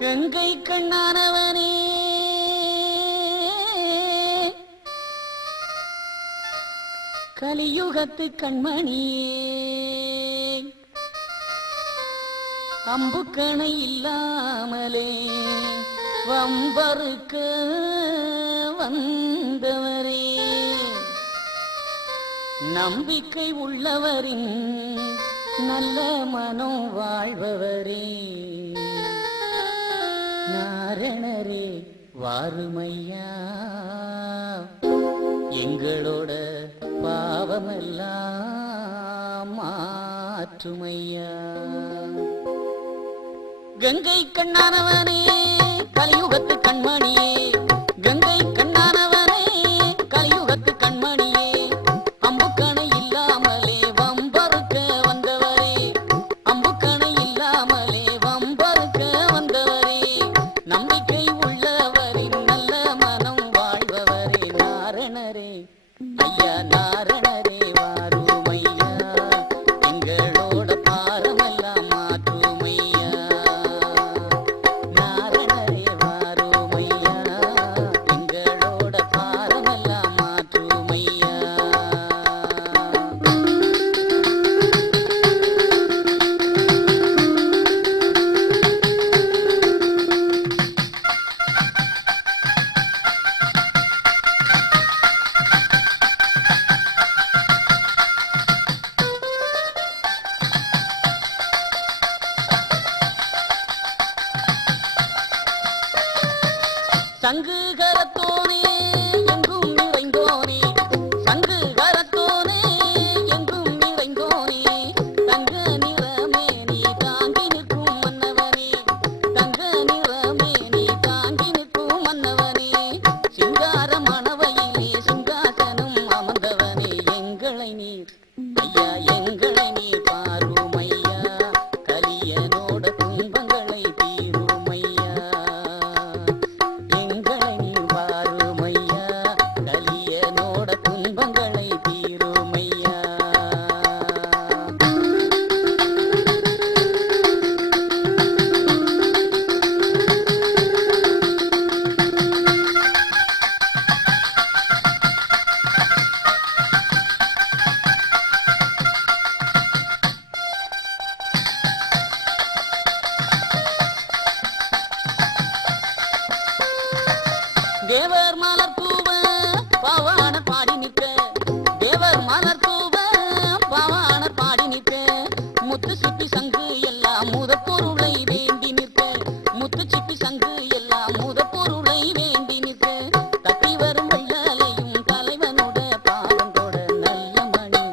கங்கை கண்ணானவனே கலியுகத்து கண்மணியே அம்புக்கணை இல்லாமலே வம்பருக்க வந்தவரே நம்பிக்கை உள்ளவரின் நல்ல மனம் வாழ்பவரே நாரணரே வாருமையா எங்களோட பாவமெல்லாம் மாற்றுமையா கங்கை கண்ணானவனே கலியுகத்து கண்மணியே கங்கை கண்ணானவனே கலியுகத்து கண்மணியே அம்புக்கணை இல்லாமலே வம்பருக்க வந்தவரே அம்புக்கணை இல்லாமலே வம்பருக்க வந்தவரே நம்பிக்கை உள்ளவரின் நல்ல மனம் வாழ்பவரே நாரணரே ஐயா நாரணரே வாருமையா எங்களோட பாரமெல்லாம் மாற்றுமையா நாரணரே வாருமையா எங்களோட பாரமெல்லாம் மாற்றுமையா சங்கு கரத்தோனே எங்கும் நிறைந்தோனே சங்கு கரத்தோனே எங்கும் நிறைந்தோனே தங்க நிறமே நீ தாங்கி நிற்கும் மன்னவனே தங்க நிறமே நீ தாங்கி நிற்கும் மன்னவனே சிங்கார மணவையிலே சிங்காசனம் அமர்ந்தவனே எங்களை நீர் ஐயா எங்களை நீர் பாருமையா கலியனோட துன்பங்களை தீருமையா எங்களை நீர் பாருமையா கலியனோட துன்பங்களை தீருமையா தேவர் மலர் தூவ பவான பாடி நிற்க தேவர் மலர் தூவ பவான பாடி நிற்க முத்து சிப்பி சங்கு எல்லாம் முதப்பொருளை வேண்டி நிற்க முத்து சிப்பி சங்கு எல்லாம் முதப்பொருளை வேண்டி நிற்க தட்டி வரும் வெள்ளலையும் தலைவனோட பாதம் தொட நல்ல மணி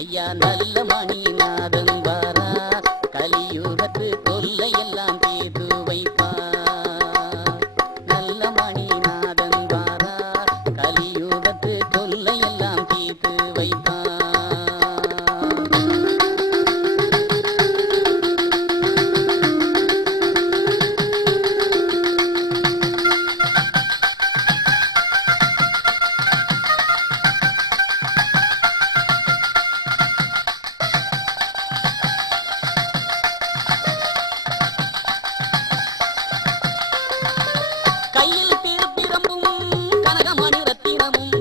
ஐயா நல்ல மணி நாதன் வாரா கலியுகத்து தொல்லை எல்லாம் தீர்த்து வைப்பார் நல்ல மணி நாதன் வாரா கலியுகத்து தொல்லை எல்லாம் தீர்த்து வைப்பார் கையில் திருப்பிரம்பும் கனகமணி ரத்தினமும்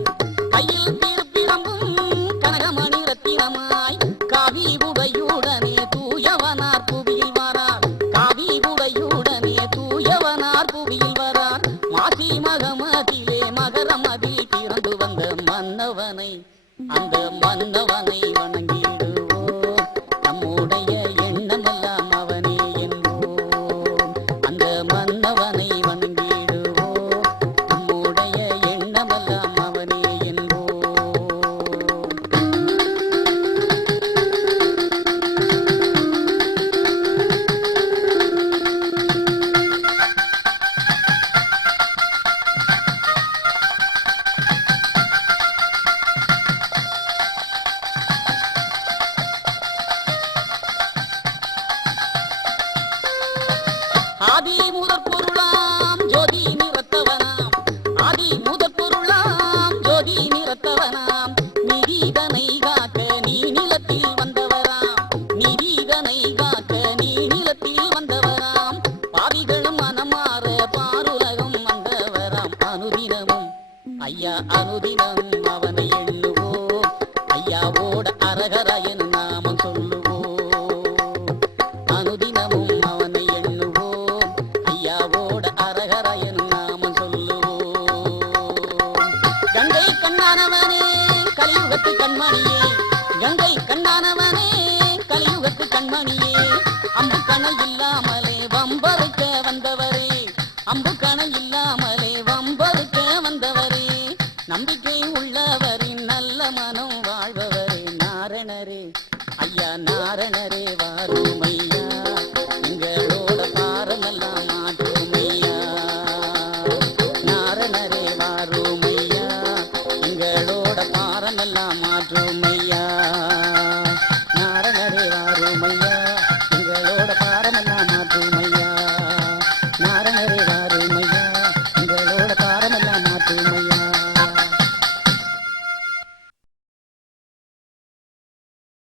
கையில் திருப்பிரம்பும் கனகமணி ரத்தினமாய் காவி உடையுடனே தூயவனார் புவியில் வரார் காவி உடையுடனே தூயவனார் புவியில் வரார் மாசி மகமதிலே மகரமதில் பிறந்து வந்த மன்னவனை அந்த மன்னவனை வணங்கிடுவோம் நம்முடைய எண்ணமெல்லாம் அவனே என்போம் அந்த மன்னவனை வணங்கிடுவோம் நம்முடைய எண்ணமெல்லாம் அவனே என்போம் ஆதி முதற் பொருளாம் ஜோதி நிறத்தவனாம் ஆதி முதற் பொருளாம் ஜோதி நிறத்தவனாம் நிதிதனை காக்க நீ நிலத்தில் வந்தவராம் நிதிதனை காக்க நீ நிலத்தில் வந்தவராம் அம்பு கணை இல்லாமலே வம்பறுக்க வந்தவரே அம்பு கணை இல்லாமலே வம்பறுக்க வந்தவரே நம்பிக்கை உள்ளவரே